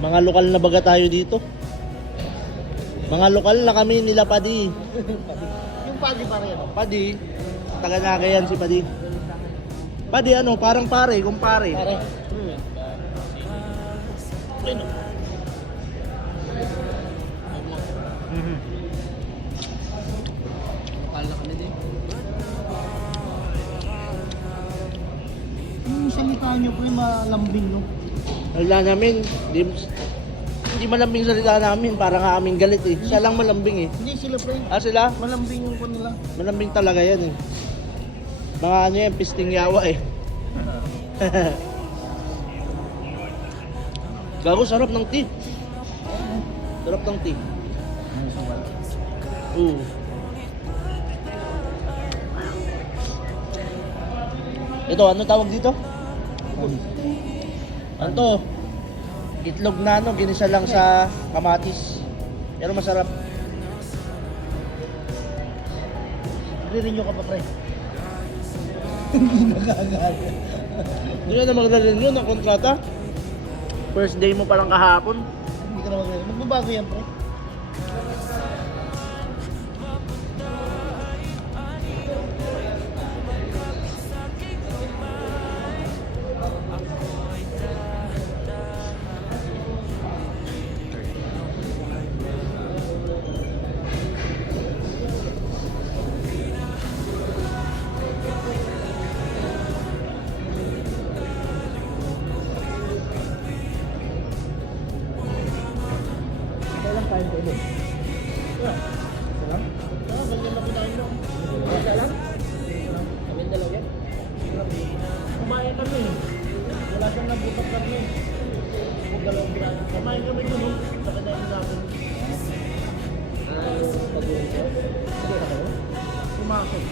Mga lokal na baga tayo dito. Mga lokal na kami nila Padi. Yung Padi pa rin. Padi, taga-naga yan si Padi. Padi ano, parang pare, kumpare. Pare. Ano? Lokal na kami din. Yung salita nyo po yung malambing, no? Wala namin, hindi malambing salita namin, para nga aming galit eh. Siya lang malambing eh. Hindi sila pre. Ah sila? Malambing yung po nila. Malambing talaga yan eh. Mga ano yan, pisting yawa eh. Gago, sarap ng tea. Sarap ng tea. Ito, ano tawag dito? Ano to? Itlog na ano, ginisa lang sa kamatis. Pero masarap. Ririnyo ka pa pre. Hindi ka na magre-renew ng kontrata? First day mo palang kahapon. Hindi ka na mag-ririnyo. Magbabago yan pre. Kailan tayo ito ulit? Salam? Ganyan lang kinain mo. Salam? Kami dalawa yan? Kumain kami. Wala siyang nabutak kami. Kung dalawang kinain. Kumain kami dun, no? Sa kinain namin. Pag-uwi siya? Sige na kayo? Pumasok.